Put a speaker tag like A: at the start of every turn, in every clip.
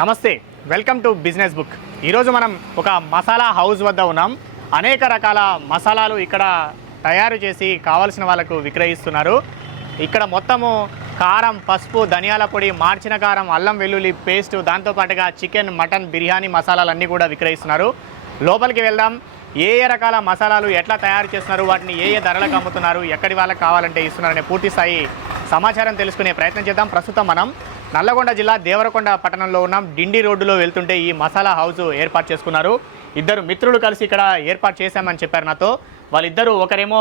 A: నమస్తే welcome to business book. ఈరోజు మనం ఒక మసాలా హౌస్ వద్ద ఉన్నాం. అనేక రకాల మసాలాలు ఇక్కడ తయారు చేసి కావలసిన వాళ్ళకు విక్రయిస్తున్నారు. ఇక్కడ మొత్తము కారం పసుపు ధనియాల పొడి మార్చిన కారం అల్లం వెల్లుల్లి పేస్ట్ దాంతోపాటుగా చికెన్ మటన్ బిర్యానీ మసాలాలన్నీ కూడా విక్రయిస్తున్నారు. లోపలికి వెళ్దాం. ఏ ఏ రకాల మసాలాలు ఎట్లా తయారు చేస్తున్నారు వాటిని ఏ ఏ ధరలకు అమ్ముతున్నారు ఎక్కడి వాళ్ళకి కావాలంటే ఇస్తున్నారనే పూర్తి స్థాయి సమాచారం తెలుసుకునే ప్రయత్నం చేద్దాం. ప్రస్తుతం మనం నల్లగొండ జిల్లా దేవరకొండ పట్టణంలో ఉన్నాం. డిండి రోడ్డులో వెళ్తుంటే ఈ మసాలా హౌస్ ఏర్పాటు చేసుకున్నారు. ఇద్దరు మిత్రులు కలిసి ఇక్కడ ఏర్పాటు చేశామని చెప్పారు నాతో. వాళ్ళిద్దరూ ఒకరేమో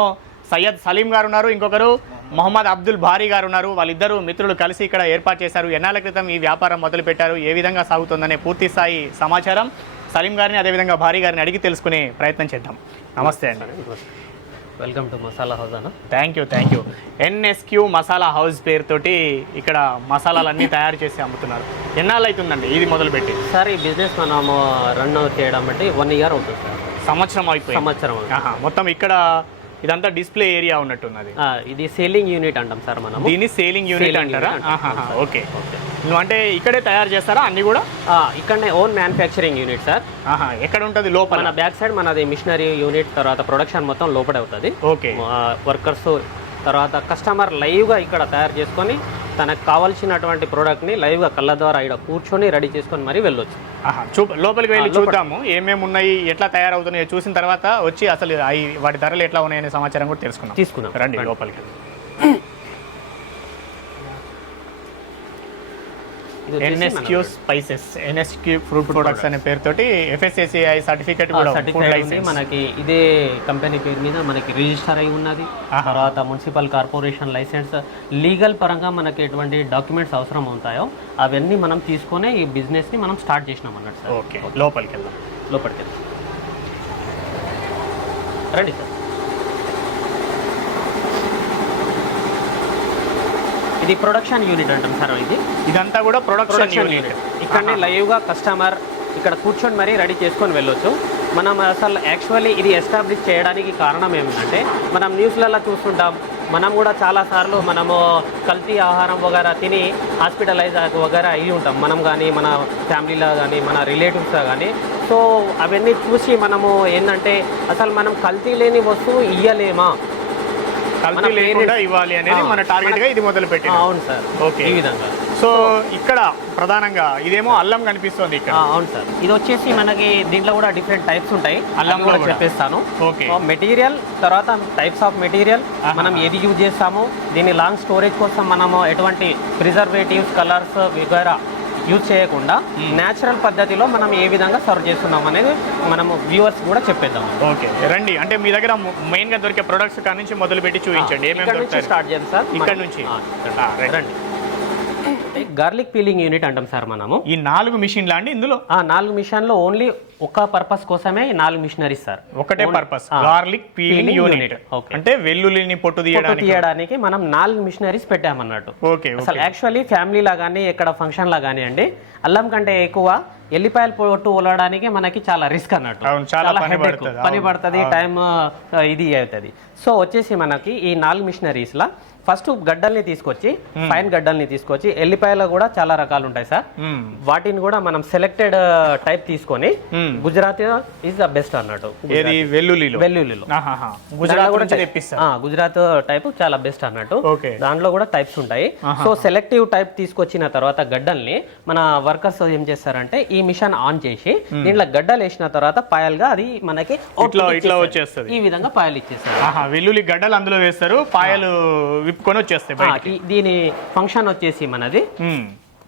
A: సయ్యద్ సలీం గారు ఉన్నారు ఇంకొకరు మొహమ్మద్ అబ్దుల్ భారీ గారు ఉన్నారు వాళ్ళిద్దరూ మిత్రులు కలిసి ఇక్కడ ఏర్పాటు చేశారు. ఎన్నాళ్ళ క్రితం ఈ వ్యాపారం మొదలుపెట్టారు. ఏ విధంగా సాగుతుందనే పూర్తి స్థాయి సమాచారం సలీం గారిని అదేవిధంగా భారీ గారిని అడిగి తెలుసుకునే ప్రయత్నం చేద్దాం. నమస్తే అండి.
B: వెల్కమ్ టు మసాలా హౌస్ అన్న
A: thank you thank you NSQ masala house పేరుతోటి ఇక్కడ మసాలాలన్నీ తయారు చేసి అమ్ముతున్నారు. ఎన్నాళ్ళు అవుతుందండి ఇది మొదలుపెట్టి.
B: సార్ ఈ బిజినెస్ మనము రన్ చేయడం బట్టి వన్ ఇయర్ అవుతుంది సార్.
A: సంవత్సరం అయిపోయింది.
B: సంవత్సరం
A: మొత్తం ఇక్కడ ఇదంతా డిస్ప్లే ఏరియా ఉన్నట్టున్నది.
B: ఆ, ఇది సేలింగ్ యూనిట్ అంటాం సార్ మనము.
A: దీన్ని సేలింగ్ యూనిట్ అంటారా? ఓకే. నువ్వు అంటే ఇక్కడే తయారు చేస్తారా? అన్ని కూడా?
B: ఇక్కడనే ఓన్ మ్యానుఫ్యాక్చరింగ్ యూనిట్ సార్.
A: ఎక్కడ ఉంటుంది లోపల?
B: మన బ్యాక్ సైడ్ మనది మిషనరీ యూనిట్ తర్వాత ప్రొడక్షన్ మొత్తం లోపడే అవుతుంది.
A: ఓకే.
B: వర్కర్స్ తర్వాత కస్టమర్ లైవ్గా ఇక్కడ తయారు చేసుకొని తనకు కావాల్సినటువంటి ప్రోడక్ట్ని లైవ్గా కళ్ళ ద్వారా ఇక్కడ కూర్చొని రెడీ చేసుకొని మరీ వెళ్ళొచ్చు.
A: ఆహా, చూ లోపలికి వెళ్ళి. చూద్దాము. ఏమేమి ఉన్నాయి ఎట్లా తయారవుతున్నాయో చూసిన తర్వాత వచ్చి అసలు వాటి ధరలు ఎట్లా ఉన్నాయనే సమాచారం కూడా తెలుసుకుందాం.
B: తీసుకుందాం.
A: రండి. లోపలికి
B: ఇది వచ్చేసి
A: NSQ spices NSQ fruit products అనే పేరుతోటి ఎఫ్ఎస్ఎస్ఐ సర్టిఫికేట్ కూడా లైసెన్స్
B: మనకి ఇదే కంపెనీ పేరు మీద మనకి రిజిస్టర్ అయి ఉన్నది. తర్వాత మున్సిపల్ కార్పొరేషన్ లైసెన్స్ లీగల్ పరంగా మనకి ఎటువంటి డాక్యుమెంట్స్ అవసరం ఉంటాయో అవన్నీ మనం తీసుకొని ఈ బిజినెస్ని మనం స్టార్ట్ చేసినాం అన్నట్టు సార్.
A: ఓకే లోపలికి వెళ్దాం.
B: లోపలికి వెళ్దాం. రండి సార్. ఇది ప్రొడక్షన్ యూనిట్ అంటాం సార్ ఇది.
A: ఇదంతా కూడా ప్రొడక్షన్ యూనిట్
B: ఇక్కడనే లైవ్గా కస్టమర్ ఇక్కడ కూర్చొని మరీ రెడీ చేసుకొని వెళ్ళొచ్చు. మనం అసలు యాక్చువల్లీ ఇది ఎస్టాబ్లిష్ చేయడానికి కారణం ఏమిటంటే మనం న్యూస్లలో చూస్తుంటాం. మనం కూడా చాలాసార్లు మనము కల్తీ ఆహారం వగేరా తిని హాస్పిటలైజ్ వగేరా అయ్యి ఉంటాం. మనం కానీ మన ఫ్యామిలీలో కానీ మన రిలేటివ్స్లో కానీ సో అవన్నీ చూసి మనము ఏంటంటే అసలు మనం కల్తీ లేని వస్తువు ఇయ్యలేమా?
A: కల్తీ లేకుండా ఇవ్వాలి అనేది మన టార్గెట్గా ఇది మొదలు
B: ఆ,
A: పెట్టింది
B: అవును సార్.
A: ఓకే.
B: ఈ విధంగా.
A: సో ఇక్కడ ప్రధానంగా ఇదేమో అల్లం కనిపిస్తుంది ఇక్కడ.
B: అవును సార్. ఇది వచ్చేసి మనకి దీంట్లో కూడా డిఫరెంట్ టైప్స్ ఉంటాయి.
A: అల్లంలో
B: అల్లం కూడా. చెప్పేస్తాను.
A: ఓకే.
B: మెటీరియల్ తర్వాత టైప్స్ ఆఫ్ మెటీరియల్. మనం ఏది యూజ్ చేస్తాము దీన్ని లాంగ్ స్టోరేజ్ కోసం మనము ఎటువంటి ప్రిజర్వేటివ్స్ కలర్స్ వగైరా యూజ్ చేయకుండా న్యాచురల్ పద్ధతిలో మనం ఏ విధంగా సర్వ్ చేస్తున్నాం అనేది మనము వ్యూవర్స్ కూడా చెప్పేద్దాం.
A: ఓకే రండి. అంటే మీ దగ్గర మెయిన్గా దొరికే ప్రొడక్ట్స్ కాడ నుంచి మొదలు పెట్టి చూపించండి
B: ఇక్కడ నుంచి స్టార్ట్ చేద్దాం సార్.
A: ఇక్కడ
B: మనం-
A: నుంచి?
B: ఆ, ఇక్కడ. గార్లిక్ పీలింగ్ యూనిట్ అంటాం సార్ మనము.
A: ఈ నాలుగు మిషన్లా అండి ఇందులో?
B: ఆ నాలుగు మిషన్లో ఓన్లీ ఒక పర్పస్ కోసమే ఈ నాలుగు మిషనరీస్ సార్.
A: ఒకటే పర్పస్. Garlic peeling unit. అంటే వెల్లుల్లిని పొట్టు తీయడానికి.
B: తీయడానికి మనం నాలుగు మిషనరీస్ పెట్టామన్నట్టు.
A: ఓకే
B: అసలు యాక్చువల్లీ ఫ్యామిలీలా కానీ ఎక్కడ ఫంక్షన్లా కానివ్వండి అల్లం కంటే ఎక్కువ ఎల్లిపాయలు పొట్టు ఒలడానికి మనకి చాలా రిస్క్ అన్నట్టు.
A: చాలా పని పడుతుంది.
B: టైం ఇది అవుతుంది. సో వచ్చేసి మనకి ఈ నాలుగు మిషనరీస్ లా ఫస్ట్ గడ్డల్ని తీసుకొచ్చి ఫైన్ గడ్డల్ని తీసుకొచ్చి ఎల్లిపాయలు కూడా చాలా రకాలు ఉంటాయి సార్.
A: మ్మ్.
B: వాటిని కూడా మనం సెలెక్టెడ్ టైప్ తీసుకొని
A: మ్మ్.
B: గుజరాత్ ఈజ్ ద బెస్ట్ అన్నట్టు.
A: వెల్లుల్లిలో? గుజరాత్
B: టైప్ చాలా బెస్ట్ అన్నట్టు. దాంట్లో కూడా టైప్స్ ఉంటాయి. సో సెలెక్టివ్ టైప్ తీసుకొచ్చిన తర్వాత గడ్డల్ని మన వర్కర్స్ ఏం చేస్తారంటే ఈ మిషన్ ఆన్ చేసి దీంట్లో గడ్డలు వేసిన తర్వాత పాయలుగా అది మనకి
A: ఇట్లా-. వచ్చేస్తది.
B: ఈ విధంగా పాయలు ఇచ్చేస్తారు.
A: వెల్లుల్లి గడ్డలు అందులో వేస్తారు. పాయలు విప్పుకొని వచ్చేస్తాయి
B: దీని ఫంక్షన్ వచ్చేసి మనది.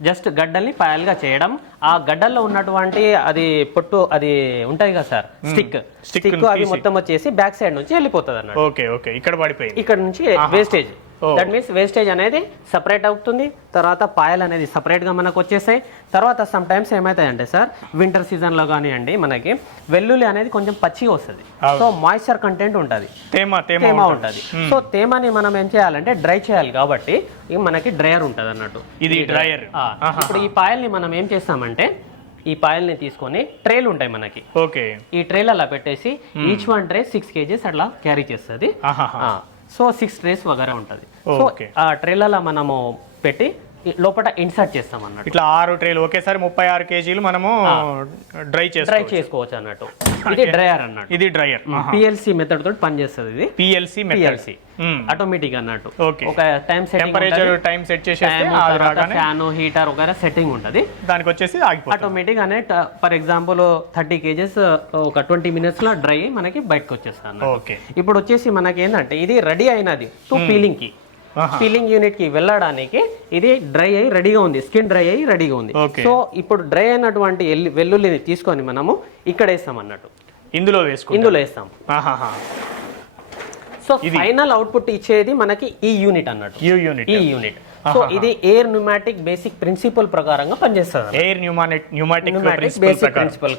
B: జస్ట్ గడ్డల్ని పాయలుగా చేయడం. ఆ గడ్డల్లో ఉన్నటువంటి అది పొట్టు అది ఉంటాయి కదా సార్ స్టిక్. స్టిక్ అది. మొత్తం వచ్చేసి బ్యాక్ సైడ్ నుంచి వెళ్ళిపోతుంది అన్నట్టు
A: ఓకే ఓకే. ఇక్కడ పడిపోయింది.
B: ఇక్కడ నుంచి వేస్టేజ్. దట్ మీన్స్ వేస్టేజ్ అనేది సపరేట్ అవుతుంది. తర్వాత పాయలు అనేది separate గా మనకు వచ్చేసాయి తర్వాత సమ్ టైమ్స్ ఏమవుతాయంటే సార్ వింటర్ సీజన్లో కానివ్వండి మనకి వెల్లుల్లి అనేది కొంచెం పచ్చిగా వస్తుంది. సో మాయిశ్చర్ కంటెంట్ ఉంటుంది.
A: తేమ తేమ ఉంటుంది.
B: సో తేమని మనం ఏం చేయాలంటే డ్రై చేయాలి కాబట్టి మనకి డ్రయర్ ఉంటుంది అన్నట్టు.
A: ఇది డ్రైయర్
B: ఇప్పుడు ఈ పాయల్ని మనం ఏం చేస్తామంటే ఈ పాయల్ని తీసుకొని ట్రేలు ఉంటాయి మనకి.
A: ఓకే
B: ఈ ట్రేలు అలా పెట్టేసి each one tray six kgs అట్లా క్యారీ చేస్తుంది. సో సిక్స్ ట్రేస్ వగేరా ఉంటుంది. So
A: okay.
B: ఆ ట్రేలలో మనము పెట్టి లోపల ఇన్సర్ట్ చేస్తాం అన్నట్టు
A: ఇట్లా ఆరు ట్రేలు ఒకేసారి ముప్పై ఆరు కేజీలు మనము డ్రై
B: డ్రై
A: చేస్తాం
B: చేసుకోవచ్చు అన్నట్టు. ఇది డ్రైయర్ అన్నట్టు.
A: ఇది డ్రైయర్
B: పిఎల్సి మెథడ్ తోటి పనిచేస్తుంది ఇది.
A: పిఎల్సి
B: పిఎల్సి ఆటోమేటిక్ అన్నట్టు. ఒక టైం
A: టెంపరేచర్ టైం సెట్ రాగానే
B: ఫ్యాన్ హీటర్ ఒక సెట్టింగ్ ఉంటుంది.
A: దానికి వచ్చేసి
B: ఆటోమేటిక్ అనే ఫర్ ఎగ్జాంపుల్ థర్టీ కేజెస్ ఒక ట్వంటీ మినిట్స్లో డ్రై మనకి బయటకు వచ్చేస్తాను ఇప్పుడు వచ్చేసి మనకి ఏంటంటే ఇది రెడీ అయినది. టు
A: పీలింగ్కి.
B: పీలింగ్ యూనిట్కి వెళ్ళడానికి ఇది డ్రై అయ్యి రెడీగా ఉంది స్కిన్ డ్రై అయ్యి రెడీగా ఉంది. సో ఇప్పుడు డ్రై అయినటువంటి వెల్లుల్లిని తీసుకొని మనము ఇక్కడ వేస్తాం అన్నట్టు.
A: ఇందులో వేసుకుంటాం.
B: ఇందులో వేస్తాం. సో ఫైనల్ అవుట్పుట్ ఇచ్చేది మనకి ఈ యూనిట్ అన్నట్టు.
A: U unit.
B: ఈ యూనిట్. సో ఇది ఎయిర్ న్యూమాటిక్ బేసిక్ ప్రిన్సిపల్ ప్రకారంగా పనిచేస్తుంది
A: air pneumatic pneumatic
B: basic principle.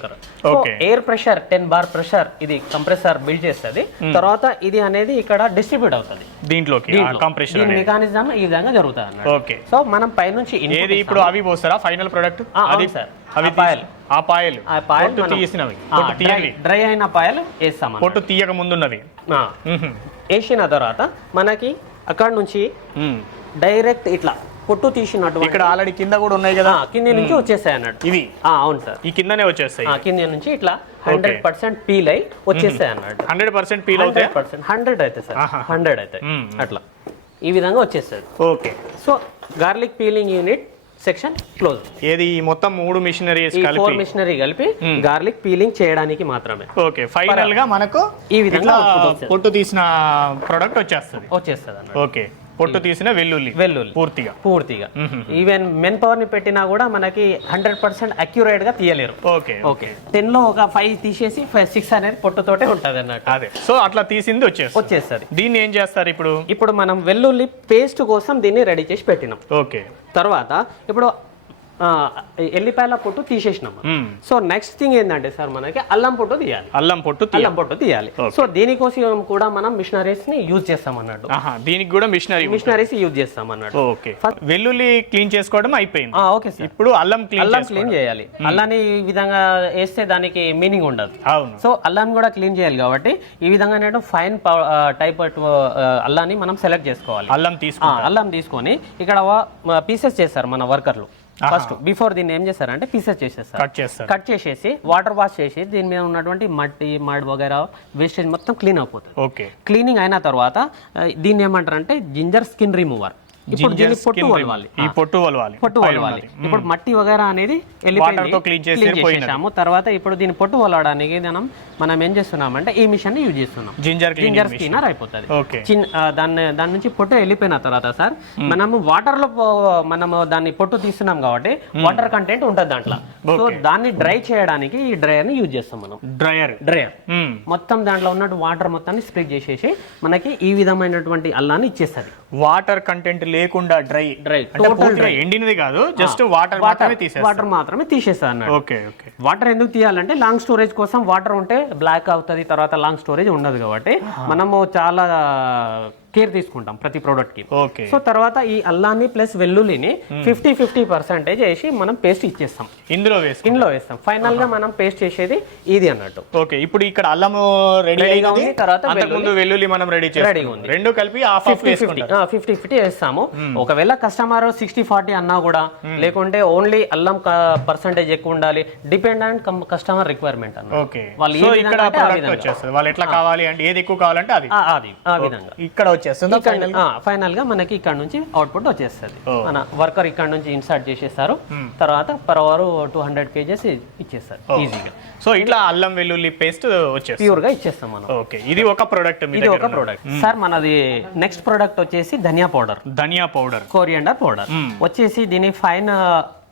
B: Air pressure ten bar pressure ఇది కంప్రెసర్ బిల్డ్ చేస్తుంది. తర్వాత ఇది అనేది ఇక్కడ డిస్ట్రిబ్యూట్ అవుతుంది.
A: దీంట్లోకి కంప్రెషన్
B: మెకానిజం ఈ విధంగా జరుగుతుంది
A: ఓకే.
B: సో మనం పైనుంచి
A: ఏది ఇప్పుడు అవి పోస్తారా? ఫైనల్ ప్రొడక్ట్ అది
B: సార్.
A: అవి
B: పాయలు.
A: ఆ పాయలు.
B: ఆ పాయలు
A: తీసినవి.
B: డ్రై అయిన పాయలు వేస్తాం.
A: పొట్టు తీయక ముందున్నవి.
B: వేసిన తర్వాత మనకి అక్కడ నుంచి. డైరెక్ట్ ఇట్లా పొట్టు తీసినటువంటి
A: ఇక్కడ ఆల్రెడీ కింద కూడా ఉన్నాయి కదా?
B: కింది నుంచి వచ్చేసాయి అన్నట్టు
A: ఇవి?
B: ఆ, అవును సార్.
A: ఈ కిందనే వచ్చేస్తాయి?
B: ఆ, కింది నుంచి ఇట్లా హండ్రెడ్ పర్సెంట్ పీల్ అయి వచ్చేస్తాయి అన్నట్టు
A: హండ్రెడ్ పర్సెంట్ పీల్ అవుతాయి?
B: Hundred percent. హండ్రెడ్ అయితే సార్. హండ్రెడ్ అయితే. అట్లా. ఈ విధంగా వచ్చేస్తుంది
A: okay.
B: So garlic peeling unit section close.
A: ఏది? మొత్తం మూడు మిషనరీస్
B: ఫోర్ మిషనరీ కలిపి గార్లిక్ పీలింగ్ చేయడానికి మాత్రమే.
A: ఓకే. ఫైనల్గా మనకు
B: ఈ విధంగా.
A: పొట్టు తీసిన ప్రొడక్ట్ వచ్చేస్తుంది.
B: వచ్చేస్తుంది
A: ఓకే. పొట్టు తీసిన వెల్లుల్లి.
B: వెల్లుల్లి.
A: పూర్తిగా.
B: పూర్తిగా. ఈవెన్ మెన్ పవర్ని పెట్టినా కూడా మనకి హండ్రెడ్ పర్సెంట్ అక్యురేట్గా తీయలేరు.
A: Okay
B: okay. టెన్లో ఒక ఫైవ్ తీసేసి ఫైవ్ సిక్స్ అనేది పొట్టుతోటే ఉంటది అన్నట్టు
A: అదే. సో అట్లా తీసింది వచ్చేస్తుంది.
B: వచ్చేస్తుంది.
A: దీన్ని ఏం చేస్తారు ఇప్పుడు?
B: ఇప్పుడు మనం వెల్లుల్లి పేస్ట్ కోసం దీన్ని రెడీ చేసి పెట్టినాం.
A: ఓకే.
B: తర్వాత ఇప్పుడు ఎల్లిపాయల పొట్టు తీసేసినాం. సో నెక్స్ట్ థింగ్ ఏంటంటే సార్ మనకి అల్లం పొట్టు తీయాలి.
A: అల్లం పొట్టు
B: అల్లం పొట్టు తీయాలి. సో దీనికోసం కూడా మనం మిషనరీస్ని యూజ్ చేస్తాం అన్నట్టు
A: దీనికి కూడా మిషనరీ
B: మిషనరీస్ యూజ్ చేస్తాం అన్నట్టు
A: ఓకే వెల్లుల్లి క్లీన్ చేసుకోవడం అయిపోయింది.
B: Okay sir.
A: ఇప్పుడు అల్లం క్లీన్
B: అల్లం క్లీన్ చేయాలి. అల్లాన్ని ఈ విధంగా వేస్తే దానికి మీనింగ్ ఉండదు. సో అల్లం కూడా క్లీన్ చేయాలి కాబట్టి ఈ విధంగా ఫైన్ టైప్ అల్లాన్ని మనం సెలెక్ట్ చేసుకోవాలి.
A: అల్లం తీసుకు
B: అల్లం తీసుకొని ఇక్కడ పీసెస్ చేస్తారు మన వర్కర్లు ఫస్ట్ బిఫోర్ దీన్ని ఏం చేస్తారంటే పీసెస్ చేసేస్తారు.
A: కట్ చేస్తారు.
B: కట్ చేసేసి వాటర్ వాష్ చేసి దీని మీద ఉన్నటువంటి మట్టి మడ్ వగేరా వేస్టేజ్ మొత్తం క్లీన్ అయిపోతుంది.
A: ఓకే.
B: క్లీనింగ్ అయిన తర్వాత దీన్ని ఏమంటారు అంటే జింజర్ స్కిన్ రిమూవర్. ఇప్పుడు దీన్ని పొట్టు వలవాలి.
A: ఈ పొట్టు వలవాలి.
B: పొట్టు వలవాలి. ఇప్పుడు మట్టి వగేరా అనేది వెళ్ళిపోయింది
A: పోయినది.
B: చేసేసాము. తర్వాత ఇప్పుడు దీన్ని పొట్టు వలవడానికి మనం మనం ఏం చేస్తున్నామంటే ఈ మిషన్ యూజ్ చేస్తున్నాం.
A: జింజర్
B: జింజర్ స్కిన్నర్ అయిపోతుంది. దాన్ని దాని నుంచి పొట్టు వెళ్ళిపోయిన తర్వాత సార్ మనము వాటర్లో మనము దాన్ని పొట్టు తీస్తున్నాం కాబట్టి వాటర్ కంటెంట్ ఉంటుంది దాంట్లో. సో దాన్ని డ్రై చేయడానికి ఈ డ్రైయర్ని యూజ్ చేస్తాం మనం.
A: డ్రయర్.
B: డ్రైయర్. మొత్తం దాంట్లో ఉన్నట్టు వాటర్ మొత్తాన్ని స్ప్లిట్ చేసేసి మనకి ఈ విధమైనటువంటి అల్లాన్ని ఇచ్చేస్తుంది.
A: వాటర్ కంటెంట్ లేకుండా డ్రై
B: డ్రై
A: అంటే పూర్తిగా ఎండినది కాదు జస్ట్ వాటర్ మాత్రమే తీసేస్తారు
B: వాటర్ మాత్రమే తీసేస్తా అన్నాడు.
A: Okay okay.
B: వాటర్ ఎందుకు తీయాలంటే లాంగ్ స్టోరేజ్ కోసం వాటర్ ఉంటే బ్లాక్ అవుతుంది తర్వాత లాంగ్ స్టోరేజ్ ఉండదు కాబట్టి. మనము చాలా కేర్ తీసుకుంటాం ప్రతి
A: ప్రోడక్ట్కి.
B: సో తర్వాత ఈ అల్లాన్ని ప్లస్ వెల్లుల్లిని ఫిఫ్టీ ఫిఫ్టీ పర్సెంటేజ్ వేసి మనం పేస్ట్ ఇచ్చేస్తాం.
A: ఇందులో వేసుకో
B: ఇందులో వేస్తాం. ఫైనల్గా మనం పేస్ట్ చేసేది ఇది అన్నట్టు.
A: ఓకే ఇప్పుడు ఇక్కడ అల్లం రెడీ
B: Ready గా
A: అయింది.
B: ఉంది, తర్వాత
A: అంతకుముందు వెల్లుల్లి. మనం రెడీ చేస్తాం
B: ఉంది.
A: రెండు కలిపి
B: ఫిఫ్టీ
A: వేసుకుంటాం
B: ఫిఫ్టీ ఫిఫ్టీ వేస్తాము. ఒకవేళ కస్టమర్ సిక్స్టీ ఫార్టీ అన్నా కూడా లేకుంటే ఓన్లీ అల్లం పర్సంటేజ్ ఎక్కువ ఉండాలి. డిపెండ్ ఆన్ కస్టమర్ రిక్వైర్మెంట్ అన్న
A: ఓకే.
B: వాళ్ళు
A: ఇక్కడ వాళ్ళు ఎట్లా కావాలి అంటే ఏది ఎక్కువ కావాలంటే అది.
B: ఆ, అది. ఆ విధంగా.
A: ఇక్కడ వచ్చేస్తుంది.
B: ఫైనల్గా మనకి ఇక్కడ నుంచి అవుట్పుట్ వచ్చేస్తుంది. మన వర్కర్ ఇక్కడ నుంచి ఇన్సర్ట్ చేసేస్తారు. తర్వాత per hour two hundred kgs ఇచ్చేస్తారు. ఈజీగా
A: సో ఇట్లా అల్లం వెల్లుల్లి పేస్ట్ వచ్చేస్తుంది.
B: ప్యూర్గా ఇచ్చేస్తాం మనం.
A: ఓకే ఇది ఒక ప్రోడక్ట్
B: ఇది ఒక ప్రోడక్ట్ సార్ మనది నెక్స్ట్ ప్రోడక్ట్ వచ్చేసి ధనియా పౌడర్
A: ధనియా పౌడర్
B: కోరియండర్ పౌడర్ వచ్చేసి దీని ఫైన్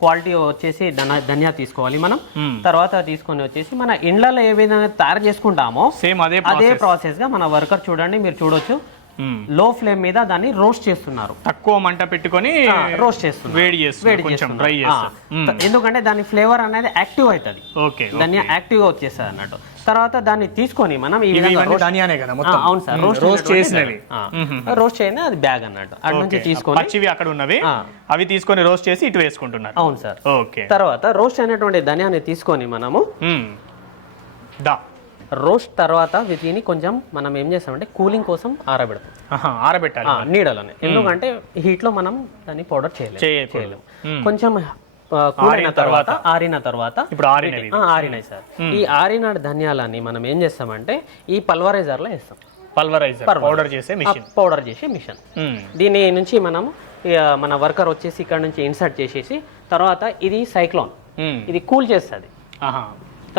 B: క్వాలిటీ వచ్చేసి ధన ధనియా తీసుకోవాలి మనం. తర్వాత తీసుకొని వచ్చేసి మన ఇండ్లలో ఏ విధంగా తయారు చేసుకుంటామో
A: సేమ్ అదే
B: అదే ప్రాసెస్గా మన వర్కర్ చూడండి మీరు చూడొచ్చు. లో ఫ్లేమ్ మీద దాన్ని రోస్ట్ చేస్తున్నారు.
A: తక్కువ మంట పెట్టుకొని
B: రోస్ట్ చేస్తున్నారు.
A: వేడి
B: వేడి.
A: డ్రై చేస్తారు
B: ఎందుకంటే దాని ఫ్లేవర్ అనేది యాక్టివ్ అవుతుంది.
A: ఓకే
B: ధనియా యాక్టివ్గా వచ్చేస్తుంది అన్నట్టు. తర్వాత దాన్ని తీసుకొని మనం ఈ విధంగా
A: ఇవన్నీ
B: roast-
A: ధనియానే కదా
B: ఆ,
A: మొత్తం
B: అవును సార్. రోస్ట్
A: రోస్ట్ చేసినవి.
B: రోస్ట్ చేయని అది బ్యాగ్ అన్నట్టు. అటు నుంచి తీసుకొని
A: పచ్చివి అక్కడ ఉన్నవి. అవి తీసుకొని రోస్ట్ చేసి ఇటు వేసుకుంటున్నారు.
B: అవును సార్.
A: ఓకే
B: తర్వాత రోస్ట్ అయినటువంటి ధనియాన్ని తీసుకొని మనము.
A: దా
B: రోస్ట్ తర్వాత వీటిని కొంచెం మనం ఏం చేస్తామంటే కూలింగ్ కోసం ఆరబెడతాం.
A: ఆరబెట్టాలి
B: నీడలోనే. ఎందుకంటే హీట్లో మనం దాన్ని పౌడర్ చేయలేము. కొంచెం కూల్ అయిన తర్వాత. ఆరిన తర్వాత
A: ఇప్పుడు
B: ఆరినాయి సార్. ఈ ఆరిన ధనియాలని మనం ఏం చేస్తామంటే ఈ పల్వరైజర్లో వేస్తాం.
A: పల్వరైజర్ పౌడర్ చేసే మిషన్.
B: పౌడర్ చేసే మిషన్. దీని నుంచి మనం మన వర్కర్ వచ్చేసి ఇక్కడ నుంచి ఇన్సర్ట్ చేసేసి తర్వాత ఇది సైక్లోన్. ఇది కూల్ చేస్తుంది.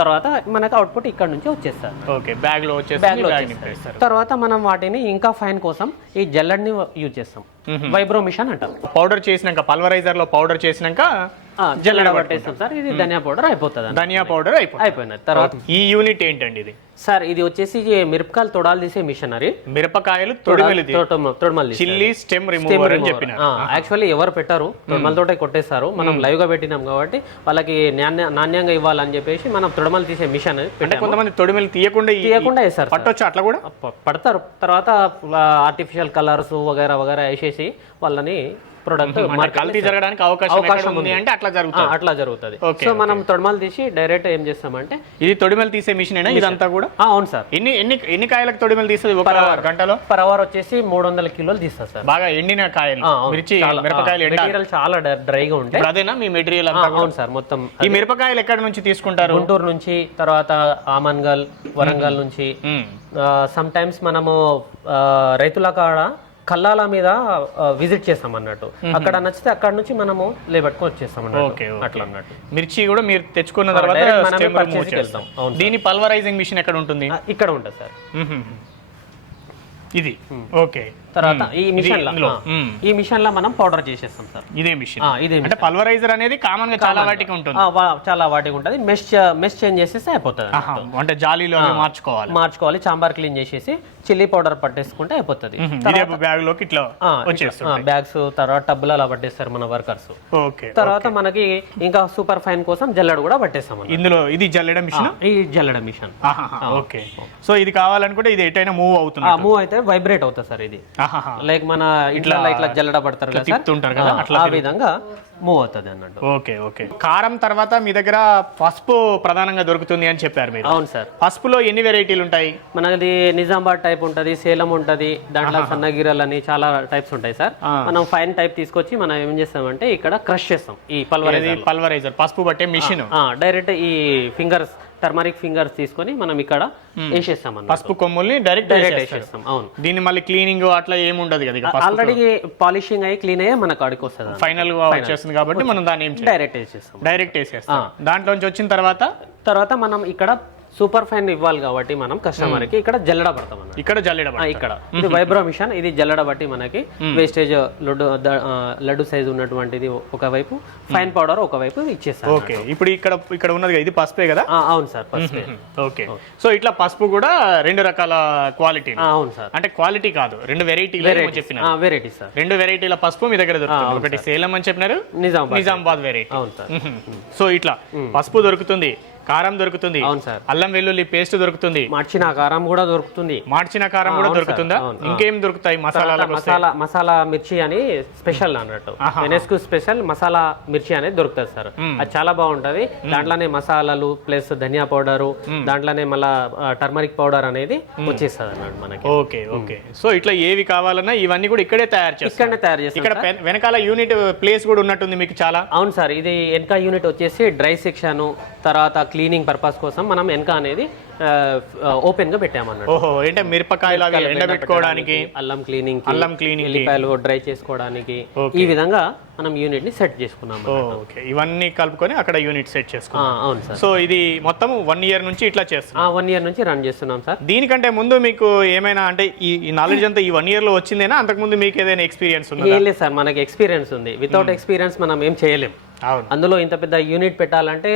B: తర్వాత మనకు అవుట్పుట్ ఇక్కడ నుంచి వచ్చేస్తుంది.
A: ఓకే బ్యాగ్లో వచ్చేసి
B: బ్యాగ్లో
A: బ్యాగ్
B: వచ్చేస్తుంది. తర్వాత మనం వాటిని ఇంకా ఫైన్ కోసం ఈ జల్లెడ్ని యూజ్ చేస్తాం. వైబ్రో మిషన్ అంటాం.
A: పౌడర్ చేసినాక పల్వరైజర్లో పౌడర్ చేసినాక
B: జల్లెడ పట్టేస్తాం సార్. ఇది ధనియా పౌడర్ అయిపోతుంది.
A: ధనియా పౌడర్
B: అయిపోయినది తర్వాత
A: ఈ యూనిట్ ఏంటండి ఇది?
B: సార్ ఇది వచ్చేసి మిరపకాయలు తొడాలు తీసే మిషనరీ
A: మిరపకాయలు తొడిమెలు చిల్లీ స్టెమ్ రిమూవర్ అని చెప్పిన
B: యాక్చువల్లీ ఎవరు పెట్టారు? తొడమలతోటే కొట్టేస్తారు మనం లైవ్గా పెట్టినాం కాబట్టి వాళ్ళకి నాణ్య- నాణ్యంగా ఇవ్వాలని చెప్పేసి మనం తొడమలు తీసే మిషన్
A: అంటే కొంతమంది తొడిమెలు తీయకుండా
B: తీయకుండా వేస్తారు సార్.
A: పట్టొచ్చు అట్లా కూడా?
B: పడతారు. తర్వాత ఆర్టిఫిషియల్ కలర్స్ వగేరా వగేరా వేసేసి వాళ్ళని ప్రొడక్ట్
A: కల్తీ జరగడానికి అవకాశం ఎక్కడ ఉంది అంటే అట్లా జరుగుతుంది.
B: అట్లా జరుగుతుంది. సో మనం తొడమలు తీసి డైరెక్ట్ ఏం చేస్తామంటే
A: ఇది తొడిమెలు తీసే మిషన్ అయినా ఇదంతా కూడా?
B: ఆ, అవును సార్.
A: ఎన్ని ఎన్ని ఎన్ని కాయలకు తొడిమెలు తీస్తుంది ఒక గంటలో?
B: పర్ అవర్ వచ్చేసి మూడు వందల కిలోలు తీస్తారు సార్.
A: బాగా ఎండిన కాయలు. మిర్చి మిరపకాయలు
B: మెటీరియల్ చాలా డ్రైగా ఉంటాయి
A: ఇప్పుడు అదేనా మీ మెటీరియల్?
B: అవును సార్ మొత్తం
A: ఈ మిరపకాయలు ఎక్కడి నుంచి తీసుకుంటారు?
B: గుంటూరు నుంచి తర్వాత ఆమన్గల్ వరంగల్ నుంచి.
A: మ్మ్.
B: సమ్ టైమ్స్ మనము రైతుల కాడ కల్లాల మీద విజిట్ చేస్తాం అన్నట్టు. అక్కడ నచ్చితే అక్కడ నుంచి మనము లేబట్టుకొని వచ్చేస్తాం అన్నట్టు. అట్లా అన్నట్టు.
A: మిర్చి కూడా మీరు తెచ్చుకున్న తర్వాత దీని పల్వరైజింగ్ మిషన్ ఎక్కడ ఉంటుంది?
B: ఇక్కడ ఉంటుంది సార్.
A: ఇది. ఓకే.
B: తర్వాత ఈ మిషన్. ఈ మిషన్లో మనం పౌడర్ చేసేస్తాం సార్.
A: ఇదే మిషన్.
B: ఇదే
A: అంటే పల్వరైజర్ అనేది కామన్గా చాలా వాటికి ఉంటుంది.
B: చాలా వాటికి ఉంటుంది. మెష్ మెష్ చేంజ్ చేసేస్తే అయిపోతుంది
A: అంటే జాలీలో మార్చుకోవాలి.
B: మార్చుకోవాలి చాంబార్ క్లీన్ చేసేసి చిల్లీ పౌడర్ పట్టేసుకుంటే అయిపోతుంది.
A: బ్యాగ్లోకి ఇట్లా
B: బ్యాగ్స్ తర్వాత టబ్బులు అలా పట్టేస్తారు మన వర్కర్స్.
A: ఓకే
B: తర్వాత మనకి ఇంకా సూపర్ ఫైన్ కోసం జల్లెడ కూడా పట్టేస్తాం.
A: ఇందులో ఇది జల్లెడ మిషన్?
B: ఈ జల్లెడ మిషన్.
A: ఓకే. సో ఇది కావాలనుకుంటే ఇది ఎటైనా మూవ్ అవుతుంది
B: మూవ్ అయితే వైబ్రేట్ అవుతుంది సార్ ఇది. లైక్ మన ఇట్లా ఇట్లా జల్లెడ పడతారు కదా
A: కదా
B: ఆ, విధంగా మూవ్ అవుతుంది అన్నట్టు.
A: Okay okay. కారం తర్వాత మీ దగ్గర పసుపు ప్రధానంగా దొరుకుతుంది అని చెప్పారు మీరు.
B: అవును సార్.
A: పసుపులో ఎన్ని వెరైటీలు ఉంటాయి?
B: మనది నిజామాబాద్ టైప్ ఉంటది సేలం ఉంటది దాంట్లో సన్నగిరలు అని చాలా టైప్స్ ఉంటాయి సార్. మనం ఫైన్ టైప్ తీసుకొచ్చి మనం ఏం చేస్తామంటే ఇక్కడ క్రష్ చేస్తాం ఈ పల్వరైజర్
A: పల్వరైజర్ పసుపు పట్టే మిషన్
B: డైరెక్ట్ ఈ ఫింగర్స్ టర్మరిక్ ఫింగర్స్ తీసుకొని మనం ఇక్కడ వేసేస్తాం అన్నమాట
A: పసుపు కొమ్ముల్ని డైరెక్ట్
B: డైరెక్ట్ వేసేస్తాం అవును.
A: దీన్ని మళ్ళీ క్లీనింగ్ అట్లా ఏమి ఉండదు కదా
B: ఆల్రెడీ పాలిషింగ్ అయ్యి క్లీన్ అయ్యి మనకు అడికి వస్తుంది
A: ఫైనల్గా వచ్చేస్తుంది కాబట్టి మనం దాన్ని
B: డైరెక్ట్ వేసేస్తాం.
A: డైరెక్ట్ వేసేస్తాం. దాంట్లోంచి వచ్చిన తర్వాత?
B: తర్వాత మనం ఇక్కడ సూపర్ ఫైన్ ఇవ్వాలి కాబట్టి మనం కస్టమర్కి ఇక్కడ జల్లెడ పడతాం అన్నమాట.
A: ఇక్కడ జల్లెడ
B: ఇక్కడ. ఇది వైబ్రో మిషన్ ఇది జల్లెడ బట్టి మనకి వేస్టేజ్ లడ్డు లడ్డు సైజ్ ఉన్నటువంటిది ఒకవైపు ఫైన్ పౌడర్ ఒకవైపు ఇచ్చేస్తాం
A: ఓకే. ఇప్పుడు ఇక్కడ ఇక్కడ ఉన్నది ఇది పసుపే కదా?
B: అవును సార్ ఫస్ట్
A: ఓకే. సో ఇట్లా పసుపు కూడా రెండు రకాల క్వాలిటీ
B: అవును సార్.
A: అంటే క్వాలిటీ కాదు రెండు వెరైటీలు చెప్పిన
B: వెరైటీ సార్.
A: రెండు వెరైటీల పసుపు మీ దగ్గర దొరుకుతుంది. ఒకటి సేలం అని చెప్పినారు
B: నిజామాబాద్
A: వెరైటీ
B: అవును సార్.
A: సో ఇట్లా పసుపు దొరుకుతుంది. కారం దొరుకుతుంది.
B: అవును సార్.
A: అల్లం వెల్లుల్లి పేస్ట్ దొరుకుతుంది.
B: మార్చిన కారం కూడా దొరుకుతుంది.
A: మార్చిన కారం కూడా దొరుకుతుందా? ఇంకేం దొరుకుతాయి వస్తే?
B: మసాలా మసాలా మిర్చి అని స్పెషల్ అన్నట్టు. ఎన్ఎస్కు స్పెషల్ మసాలా మిర్చి అనేది దొరుకుతుంది సార్. అది చాలా బాగుంటది. దాంట్లోనే మసాలాలు ప్లస్ ధనియా పౌడర్ దాంట్లోనే మళ్ళా టర్మరిక్ పౌడర్ అనేది వచ్చేస్తుంది అన్నట్టు మనకి.
A: Okay okay. సో ఇట్లా ఏవి కావాలన్నా ఇవన్నీ కూడా ఇక్కడే తయారు చేస్తారు.
B: ఇక్కడనే తయారు చేస్తాం
A: ఇక్కడ వెనకాల యూనిట్ ప్లేస్ కూడా ఉన్నట్టుంది మీకు చాలా?
B: అవును సార్ ఇది వెనక యూనిట్ వచ్చేసి డ్రై సెక్షన్ తర్వాత క్లీనింగ్ పర్పస్ కోసం మనం వెనక అనేది ఓపెన్గా పెట్టామన్నట్టు.
A: ఓహో అంటే మిరపకాయలు అవి ఎండబెట్టుకోవడానికి
B: అల్లం క్లీనింగ్
A: అల్లం క్లీనింగ్
B: ఎల్లిపాయలు డ్రై చేసుకోవడానికి. ఈ విధంగా మనం యూనిట్ని సెట్ చేసుకున్నాం
A: ఓకే. ఇవన్నీ కలుపుకొని అక్కడ యూనిట్ సెట్ చేసుకున్నాం.
B: అవును సార్.
A: సో ఇది మొత్తం వన్ ఇయర్ నుంచి ఇట్లా చేస్తున్నాం.
B: వన్ ఇయర్ నుంచి రన్ చేస్తున్నాం సార్.
A: దీనికంటే ముందు మీకు ఏమైనా అంటే ఈ నాలెడ్జ్ అంతా ఈ వన్ ఇయర్లో వచ్చిందేనా? అంతకుముందు మీకు ఏదైనా ఎక్స్పీరియన్స్
B: ఏం లేదు సార్ మనకి ఎక్స్పీరియన్స్ ఉంది. వితౌట్ ఎక్స్పీరియన్స్ మనం ఏం చేయలేం.
A: అవును
B: అందులో ఇంత పెద్ద యూనిట్ పెట్టాలంటే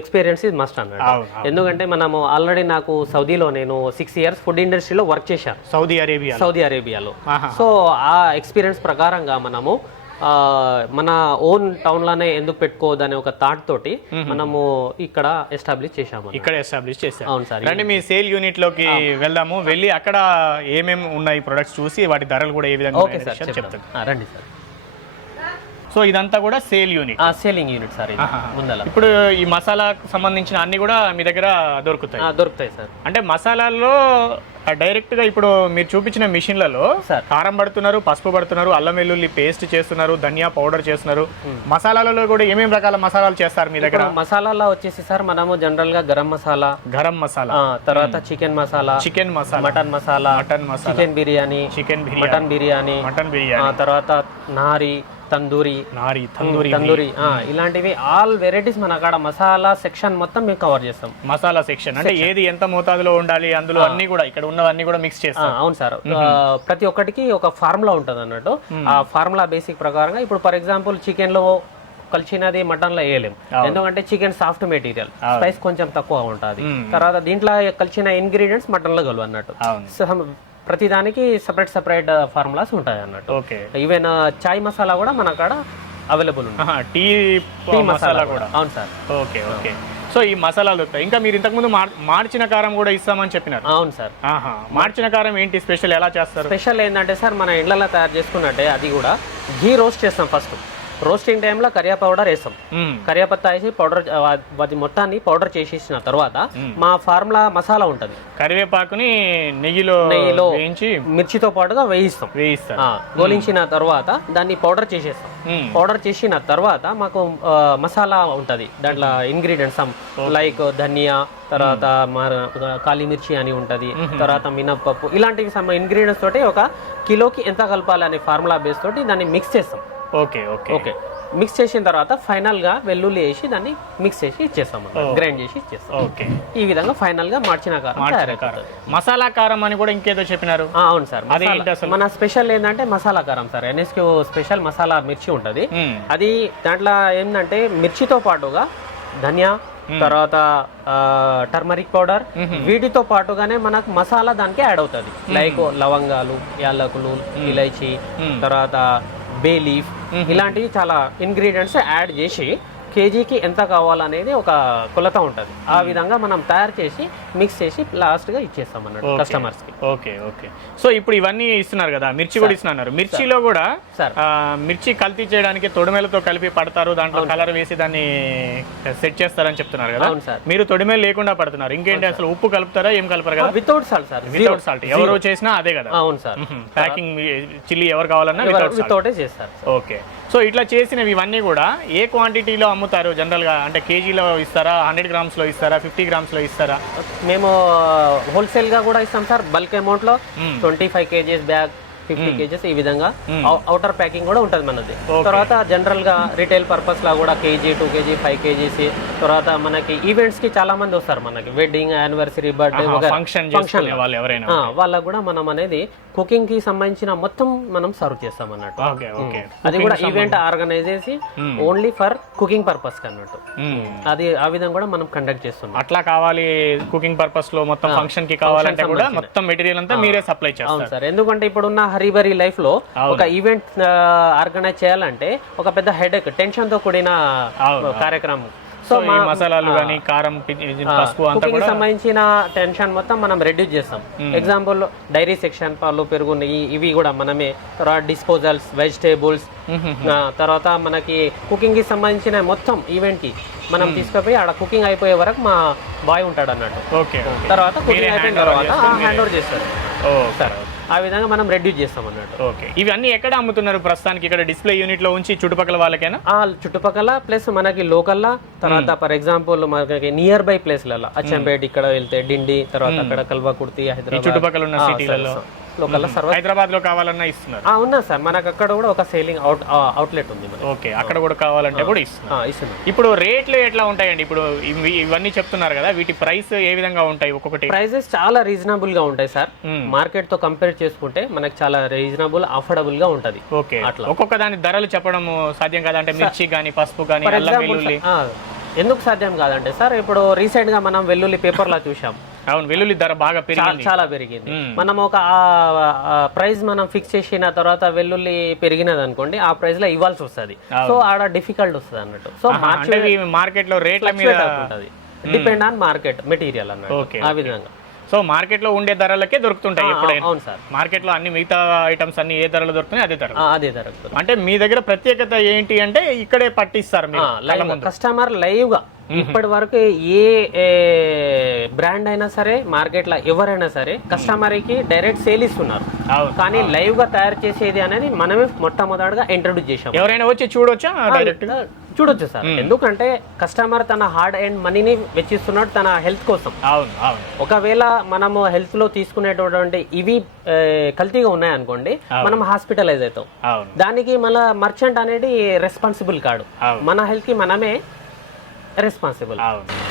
B: ఎక్స్పీరియన్స్ ఇది మస్ట్ అన్నాడు. ఎందుకంటే మనము ఆల్రెడీ నాకు సౌదీలో నేను సిక్స్ ఇయర్స్ ఫుడ్ ఇండస్ట్రీలో వర్క్ చేశాను.
A: సౌదీ అరేబియా
B: సౌదీ అరేబియాలో. సో ఆ ఎక్స్పీరియన్స్ ప్రకారంగా మనము మన ఓన్ టౌన్లోనే ఎందుకు పెట్టుకోవద్దనే ఒక థాట్ తోటి మనము ఇక్కడ ఎస్టాబ్లిష్ చేశాము
A: ఇక్కడ ఎస్టాబ్లిష్ చేశారు.
B: అవును సార్
A: రండి మీ సేల్ యూనిట్లోకి వెళ్దాము. వెళ్ళి అక్కడ ఏమేమి ఉన్నాయి ప్రొడక్ట్స్ చూసి వాటి ధరలు కూడా ఏ విధంగా చెప్తాను.
B: రండి సార్.
A: సో ఇదంతా కూడా sale unit.
B: Selling unit sir ముందల.
A: ఇప్పుడు ఈ మసాలాకు సంబంధించిన అన్ని కూడా మీ దగ్గర దొరుకుతాయి.
B: దొరుకుతాయి సార్.
A: అంటే మసాలాల్లో డైరెక్ట్గా ఇప్పుడు మీరు చూపించిన మిషన్లలో. కారం పడుతున్నారు పసుపు పడుతున్నారు అల్లం వెల్లుల్లి పేస్ట్ చేస్తున్నారు ధనియా పౌడర్ చేస్తున్నారు. మసాలాలలో కూడా ఏమేమి రకాల మసాలాలు చేస్తారు మీ దగ్గర?
B: మసాలాలో వచ్చేసి సార్ మనము జనరల్గా గరం మసాలా
A: గరం మసాలా.
B: తర్వాత chicken masala
A: chicken masala.
B: Mutton masala
A: mutton masala.
B: Chicken biryani
A: chicken
B: mutton biryani
A: mutton biryani.
B: తర్వాత నారి తందూరి.
A: నారి తందూరి
B: తందూరి. ఆ, ఇలాంటివి ఆల్ వెరైటీస్ మన అక్కడ మసాలా సెక్షన్ మొత్తం మేము కవర్ చేస్తాం.
A: మసాలా సెక్షన్. అంటే ఏది ఎంత మోతాదులో ఉండాలి అందులో అన్ని కూడా ఇక్కడ ఉన్నవన్నీ కూడా మిక్స్ చేస్తాం.
B: అవును సార్. ప్రతి ఒక్కటికి ఒక ఫార్ములా ఉంటుంది అన్నట్టు. ఆ ఫార్ములా బేసిక్ ప్రకారంగా ఇప్పుడు ఫర్ ఎగ్జాంపుల్ చికెన్లో కలిసినది మటన్లో వేయలేం ఎందుకంటే చికెన్ సాఫ్ట్ మెటీరియల్. స్పైస్ కొంచెం తక్కువ ఉంటుంది. తర్వాత దీంట్లో కలిసిన ఇంగ్రీడియంట్స్ మటన్లో కలవు అన్నట్టు.
A: అవును
B: సో, ప్రతి దానికి సపరేట్ సపరేట్ ఫార్ములాస్ ఉంటాయి అన్నట్టు.
A: ఓకే.
B: ఈవెన్ చాయ్ మసాలా కూడా మన కాడ అవైలబుల్ ఉంది
A: టీ
B: టీ
A: మసాలా కూడా.
B: అవును సార్.
A: Okay okay. సో ఈ మసాలాలు దొరుకుతాయి. ఇంకా మీరు ఇంతకుముందు మార్- మార్చిన కారం కూడా ఇస్తామని చెప్పినారు.
B: అవును సార్.
A: మార్చిన కారం ఏంటి? స్పెషల్ ఎలా చేస్తారు?
B: స్పెషల్ ఏంటంటే సార్ మన ఇండ్లలో తయారు చేసుకున్నట్టే అది కూడా ఘీ రోస్ట్ చేస్తాం ఫస్ట్. రోస్టింగ్ టైంలో కరియా పౌడర్ వేస్తాం. కరియాపత్తా వేసి పౌడర్ అది మొత్తాన్ని పౌడర్ చేసేసిన తర్వాత మా ఫార్ములా మసాలా ఉంటుంది.
A: కరివేపాకుని నెయ్యిలో
B: నెయ్యిలో
A: వేయించి
B: మిర్చితో పాటుగా వేయిస్తాం.
A: వేయిస్తారు.
B: ఆ, గోలించిన తర్వాత దాన్ని పౌడర్ చేసేస్తాం. పౌడర్ చేసిన తర్వాత మాకు మసాలా ఉంటుంది. దాంట్లో ఇంగ్రీడియంట్స్ లైక్ ధనియా తర్వాత మన కాళీ మిర్చి అని ఉంటది. తర్వాత మినప్పప్పు ఇలాంటివి ఇంగ్రీడియంట్స్ తోటి ఒక కిలోకి ఎంత కలపాలి అనే ఫార్ములా బేస్ తోటి దాన్ని మిక్స్ చేస్తాం.
A: Okay okay.
B: ఓకే. మిక్స్ చేసిన తర్వాత ఫైనల్గా వెల్లుల్లి వేసి దాన్ని మిక్స్ చేసి ఇచ్చేస్తాం గ్రైండ్ చేసి ఇచ్చేస్తాం.
A: ఓకే.
B: ఈ విధంగా ఫైనల్గా మార్చిన కారం.
A: మసాలా కారం అని కూడా ఇంకేదో చెప్పినారు.
B: అవును సార్? మన స్పెషల్ ఏంటంటే మసాలా కారం సార్. ఎన్ఎస్క్యూ స్పెషల్ మసాలా మిర్చి ఉంటది. అది దాంట్లో ఏంటంటే మిర్చితో పాటుగా ధనియా తర్వాత టర్మరిక్ పౌడర్. వీటితో పాటుగానే మనకు మసాలా దానికి యాడ్ అవుతుంది. లైక్ లవంగాలు యాలకులు ఇలైచి తర్వాత బే లీఫ్ ఇలాంటివి చాలా ఇంగ్రీడియంట్స్ యాడ్ చేసి కేజీకి ఎంత కావాలనేది ఒక కొలత ఉంటుంది. ఆ విధంగా మనం తయారు చేసి మిక్స్ చేసి లాస్ట్గా ఇచ్చేస్తాం అన్నట్టు కస్టమర్స్కి
A: ఓకే ఓకే. సో ఇప్పుడు ఇవన్నీ ఇస్తున్నారు కదా మిర్చి కూడా ఇస్తున్నారు. మిర్చిలో కూడా
B: సార్
A: ఆ, మిర్చి కల్తీ చేయడానికి తొడిమెలతో కలిపి పడతారు దాంట్లో కలర్ వేసి దాన్ని సెట్ చేస్తారని చెప్తున్నారు కదా. మీరు తొడిమెలు లేకుండా పడుతున్నారు. ఇంకేంటి అసలు ఉప్పు కలుపుతారా ఏం కలపరు కదా?
B: Without salt sir
A: without salt ఎవరు చేసినా అదే కదా.
B: అవును సార్
A: ప్యాకింగ్ చిల్లీ ఎవరు కావాలన్నా వితౌట్
B: వితౌటే చేస్తారు
A: ఓకే. సో ఇట్లా చేసినవి ఇవన్నీ కూడా ఏ క్వాంటిటీలో అమ్ముతారు జనరల్గా? అంటే కేజీలో ఇస్తారా? హండ్రెడ్ గ్రామ్స్లో ఇస్తారా? ఫిఫ్టీ గ్రామ్స్లో ఇస్తారా?
B: మేము హోల్సేల్గా కూడా ఇస్తాం సార్. బల్క్ అమౌంట్లో
A: మ్మ్.
B: Twenty five kgs bag. Fifty kgs ఈ విధంగా అవుటర్ ప్యాకింగ్ కూడా ఉంటుంది మనది. తర్వాత జనరల్గా రిటైల్ పర్పస్ లా కూడా kg two kg five kgs. తర్వాత మనకి ఈవెంట్స్కి చాలా మంది వస్తారు మనకి. వెడ్డింగ్ యానివర్సరీ బర్త్డే
A: ఫంక్షన్
B: వాళ్ళకు కూడా మనం అనేది కుకింగ్కి సంబంధించిన మొత్తం మనం సర్వ్ చేస్తాం అన్నట్టు. అది కూడా ఈవెంట్ ఆర్గనైజ్ చేసి ఓన్లీ ఫర్ కుకింగ్ పర్పస్కి అన్నట్టు. అది ఆ విధంగా కూడా మనం కండక్ట్ చేస్తున్నాం.
A: అట్లా కావాలి కుకింగ్ పర్పస్లో మొత్తం ఫంక్షన్కి కావాలంటే కూడా మొత్తం మెటీరియల్ అంతా మీరే సప్లై చేస్తారు.
B: అవును సార్. ఎందుకంటే ఇప్పుడున్న హరిబరి లైఫ్లో ఒక ఈవెంట్ ఆర్గనైజ్ చేయాలంటే ఒక పెద్ద హెడేక్ టెన్షన్తో కూడిన. కార్యక్రమం.
A: సో మసాలాలు కానీ కారం పసుపు
B: కుకింగ్ సంబంధించిన టెన్షన్ మొత్తం మనం రెడ్యూస్ చేస్తాం. ఎగ్జాంపుల్ డైరీ సెక్షన్ పాలు పెరుగు నెయ్యి ఇవి కూడా మనమే తర్వాత డిస్పోజల్స్ వెజిటేబుల్స్ తర్వాత మనకి కుకింగ్కి సంబంధించిన మొత్తం ఈవెంట్కి మనం తీసుకుపోయి ఆడ కుకింగ్ అయిపోయే వరకు మా బాయ్ ఉంటాడు అన్నట్టు.
A: ఓకే
B: తర్వాత కుకింగ్ అయిపోయిన తర్వాత హ్యాండ్ ఓవర్ చేస్తారు.
A: సరే.
B: ఆ విధంగా మనం రెడ్యూస్ చేస్తాం అన్నట్టు.
A: ఓకే. ఇవి అన్ని ఎక్కడ అమ్ముతున్నారు ప్రస్తుతానికి? ఇక్కడ డిస్ప్లే యూనిట్లో ఉంచి చుట్టుపక్కల వాళ్ళకేనా?
B: ఆ చుట్టుపక్కల ప్లస్ మనకి లోకల్లా తర్వాత ఫర్ ఎగ్జాంపుల్ మనకి నియర్ బై ప్లేస్లలో అచ్చంపేట ఇక్కడ వెళ్తే డిండి తర్వాత అక్కడ కల్వకుర్తి హైదరాబాద్
A: చుట్టుపక్కల ఉన్న సిటీలలో
B: లోకల్ సర్వ
A: హైదరాబాద్లో కావాలన్నా ఇస్తున్నారు.
B: ఉన్నా సార్. మనకు అక్కడ కూడా ఒక సేలింగ్ అవుట్ అవుట్లెట్ ఉంది
A: ఓకే అక్కడ కూడా కావాలంటే కూడా ఇస్తున్నారు.
B: ఆ, ఇస్తున్నాం
A: ఇప్పుడు రేట్లు ఎట్లా ఉంటాయండి? ఇప్పుడు ఇవి- ఇవన్నీ చెప్తున్నారు కదా వీటి ప్రైస్ ఏ విధంగా ఉంటాయి ఒక్కొక్కటి?
B: ప్రైజెస్ చాలా రీజనబుల్గా ఉంటాయి సార్. మార్కెట్తో కంపేర్ చేసుకుంటే మనకి చాలా రీజనబుల్ అఫోర్డబుల్గా ఉంటది.
A: ఓకే.
B: అట్లా.
A: ఒక్కొక్క దాని ధరలు చెప్పడం సాధ్యం కాదా? అంటే మిర్చి కానీ పసుపు కానీ అల్లం వెల్లుల్లి.
B: ఎందుకు సాధ్యం కాదంటే సార్ ఇప్పుడు రీసెంట్గా మనం వెల్లుల్లి పేపర్ లా చూసాం
A: అవును వెల్లుల్లి ధర బాగా పెరిగింది.
B: చాలా పెరిగింది. మనం ఒక ప్రైస్ మనం ఫిక్స్ చేసిన తర్వాత వెల్లుల్లి పెరిగినది అనుకోండి ఆ ప్రైస్లో ఇవ్వాల్సి వస్తుంది. సో ఆడ డిఫికల్ట్ వస్తుంది అన్నట్టు. సో మార్చి
A: మార్కెట్లో రేట్ల మీద
B: డిపెండ్ ఆన్ మార్కెట్ మెటీరియల్ అన్నట్టు.
A: ఓకే
B: ఆ విధంగా.
A: సో మార్కెట్లో ఉండే ధరలకే దొరుకుతుంటాయి ఎప్పుడైనా.
B: అవును సార్.
A: మార్కెట్లో అన్ని మిగతా ఐటమ్స్ అన్ని ఏ ధరలు దొరుకుతున్నాయి అదే ధర
B: అదే దొరుకుతుంది
A: అంటే మీ దగ్గర ప్రత్యేకత ఏంటి అంటే ఇక్కడే పట్టిస్తారు మీరు.
B: కస్టమర్ లైవ్గా ఇప్పటి వరకు ఏ బ్రాండ్ అయినా సరే మార్కెట్లో ఎవరైనా సరే కస్టమర్కి డైరెక్ట్ సేల్ ఇస్తున్నారు. కానీ లైవ్గా తయారు చేసేది అనేది మనమే మొట్టమొదటిగా ఇంట్రొడ్యూస్ చేసాం
A: ఎవరైనా వచ్చి చూడొచ్చా? డైరెక్ట్
B: చూడొచ్చు సార్. ఎందుకంటే కస్టమర్ తన హార్డ్ అండ్ మనీని వెచ్చిస్తున్నాడు తన హెల్త్ కోసం.
A: అవును అవును.
B: ఒకవేళ మనము హెల్త్లో తీసుకునేటటువంటి ఇవి కల్తీగా ఉన్నాయనుకోండి మనం హాస్పిటలైజ్ అవుతాం. దానికి మళ్ళా మర్చెంట్ అనేది రెస్పాన్సిబుల్ కాడు. మన హెల్త్కి మనమే రెస్పాన్సిబుల్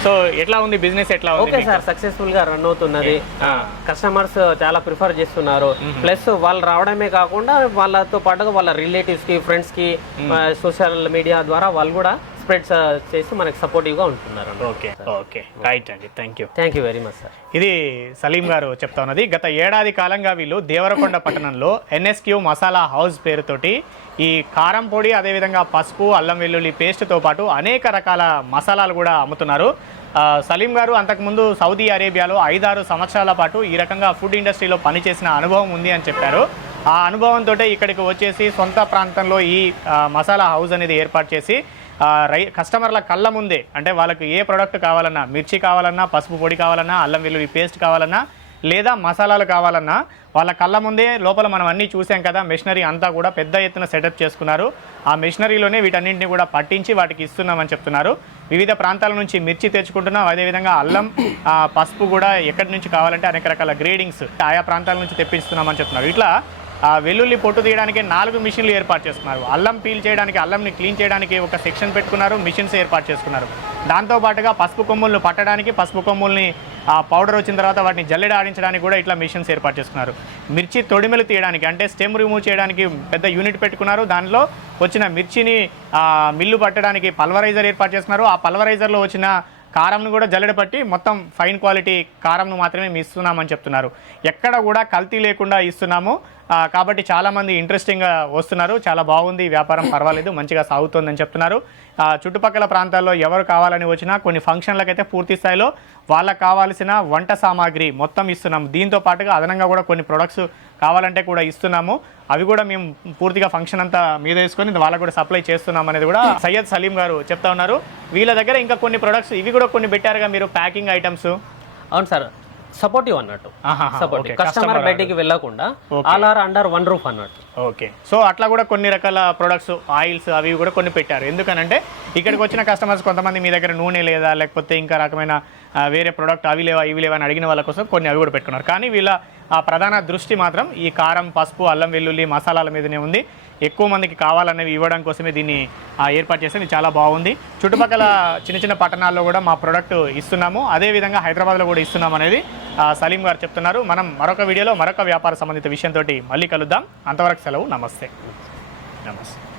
A: సో ఎట్లా ఉంది? బిజినెస్ ఎట్లా
B: ఓకే సార్ సక్సెస్ఫుల్గా రన్ అవుతున్నది. కస్టమర్స్ చాలా ప్రిఫర్ చేస్తున్నారు. ప్లస్ వాళ్ళు రావడమే కాకుండా వాళ్ళతో పాటుగా వాళ్ళ రిలేటివ్స్కి ఫ్రెండ్స్కి సోషల్ మీడియా ద్వారా వాళ్ళు కూడా స్ప్రెడ్ చేసి మనకి సపోర్టివ్గా ఉంటున్నారు
A: ఓకే ఓకే రైట్ అండి thank you
B: thank you very much sir
A: ఇది సలీం గారు చెప్తా ఉన్నది. గత ఏడాది కాలంగా వీళ్ళు దేవరకొండ పట్టణంలో ఎన్ఎస్క్యూ మసాలా హౌస్ పేరుతోటి ఈ కారం పొడి అదేవిధంగా పసుపు అల్లం వెల్లుల్లి పేస్ట్తో పాటు అనేక రకాల మసాలాలు కూడా అమ్ముతున్నారు. సలీం గారు అంతకుముందు సౌదీ అరేబియాలో ఐదారు సంవత్సరాల పాటు ఈ రకంగా ఫుడ్ ఇండస్ట్రీలో పనిచేసిన అనుభవం ఉంది అని చెప్పారు. ఆ అనుభవంతో ఇక్కడికి వచ్చేసి సొంత ప్రాంతంలో ఈ మసాలా హౌస్ అనేది ఏర్పాటు చేసి రై కస్టమర్ల కళ్ళ ముందే అంటే వాళ్ళకి ఏ ప్రోడక్ట్ కావాలన్నా మిర్చి కావాలన్నా పసుపు పొడి కావాలన్నా అల్లం వెల్లుల్లి పేస్ట్ కావాలన్నా లేదా మసాలాలు కావాలన్నా వాళ్ళ కళ్ళ ముందే లోపల మనం అన్నీ చూసాం కదా మెషినరీ అంతా కూడా పెద్ద ఎత్తున సెటప్ చేసుకున్నారు. ఆ మెషినరీలోనే వీటన్నింటిని కూడా పట్టించి వాటికి ఇస్తున్నామని చెప్తున్నారు. వివిధ ప్రాంతాల నుంచి మిర్చి తెచ్చుకుంటున్నాం. అదేవిధంగా అల్లం పసుపు కూడా ఎక్కడి నుంచి కావాలంటే అనేక రకాల గ్రేడింగ్స్ ఆయా ప్రాంతాల నుంచి తెప్పిస్తున్నామని చెప్తున్నారు. ఇట్లా వెల్లుల్లి పొట్టు తీయడానికి నాలుగు మిషన్లు ఏర్పాటు చేసుకున్నారు. అల్లం పీల్ చేయడానికి అల్లంని క్లీన్ చేయడానికి ఒక సెక్షన్ పెట్టుకున్నారు మిషన్స్ ఏర్పాటు చేసుకున్నారు. దాంతో పాటుగా పసుపు కొమ్ములను పట్టడానికి పసుపు కొమ్ముల్ని పౌడర్ వచ్చిన తర్వాత వాటిని జల్లెడ ఆడించడానికి కూడా ఇట్లా మిషన్స్ ఏర్పాటు చేసుకున్నారు. మిర్చి తొడిమెలు తీయడానికి అంటే స్టెమ్ రిమూవ్ చేయడానికి పెద్ద యూనిట్ పెట్టుకున్నారు. దానిలో వచ్చిన మిర్చిని మిల్లు పట్టడానికి పల్వరైజర్ ఏర్పాటు చేస్తున్నారు ఆ పల్వరైజర్లో వచ్చిన కారంను కూడా జల్లెడ పట్టి మొత్తం ఫైన్ క్వాలిటీ కారంను మాత్రమే మేము ఇస్తున్నామని చెప్తున్నారు. ఎక్కడ కూడా కల్తీ లేకుండా ఇస్తున్నాము. కాబట్టి చాలామంది ఇంట్రెస్టింగ్గా వస్తున్నారు. చాలా బాగుంది. వ్యాపారం పర్వాలేదు. మంచిగా సాగుతోందని చెప్తున్నారు. చుట్టుపక్కల ప్రాంతాల్లో ఎవరు కావాలని వచ్చినా కొన్ని ఫంక్షన్లకైతే పూర్తి స్థాయిలో వాళ్ళకి కావాల్సిన వంట సామాగ్రి మొత్తం ఇస్తున్నాము. దీంతో పాటుగా అదనంగా కూడా కొన్ని ప్రొడక్ట్స్ కావాలంటే కూడా ఇస్తున్నాము. అవి కూడా మేము పూర్తిగా ఫంక్షన్ అంతా మీద వేసుకొని వాళ్ళకు కూడా సప్లై చేస్తున్నాం అనేది కూడా సయ్యద్ సలీం గారు చెప్తా ఉన్నారు. వీళ్ళ దగ్గర ఇంకా కొన్ని ప్రొడక్ట్స్ ఇవి కూడా కొన్ని పెట్టారుగా మీరు ప్యాకింగ్ ఐటమ్స్
B: అవును సార్. సపోర్టివ్ అన్నట్టు. సపోర్టివ్. కస్టమర్ బయటికి వెళ్ళకుండా all are under one roof అన్నట్టు.
A: ఓకే. సో అట్లా కూడా కొన్ని రకాల ప్రొడక్ట్స్ ఆయిల్స్ అవి కూడా కొన్ని పెట్టారు. ఎందుకనంటే ఇక్కడికి వచ్చిన కస్టమర్స్ కొంతమంది మీ దగ్గర నూనె లేదా లేకపోతే ఇంకా రకమైన వేరే ప్రోడక్ట్ అవి లేవా ఇవి లేవా అని అడిగిన వాళ్ళ కోసం కొన్ని అవి కూడా పెట్టుకున్నారు. కానీ వీళ్ళ ఆ ప్రధాన దృష్టి మాత్రం ఈ కారం పసుపు అల్లం వెల్లుల్లి మసాలాల మీదనే ఉంది. ఎక్కువ మందికి కావాలనేవి ఇవ్వడం కోసమే దీన్ని ఏర్పాటు చేస్తే చాలా బాగుంది. చుట్టుపక్కల చిన్న చిన్న పట్టణాల్లో కూడా మా ప్రోడక్ట్ ఇస్తున్నాము. అదేవిధంగా హైదరాబాద్లో కూడా ఇస్తున్నాం అనేది సలీం గారు చెప్తున్నారు. మనం మరొక వీడియోలో మరొక వ్యాపార సంబంధిత విషయంతో మళ్ళీ కలుద్దాం. అంతవరకు సెలవు. నమస్తే. నమస్తే.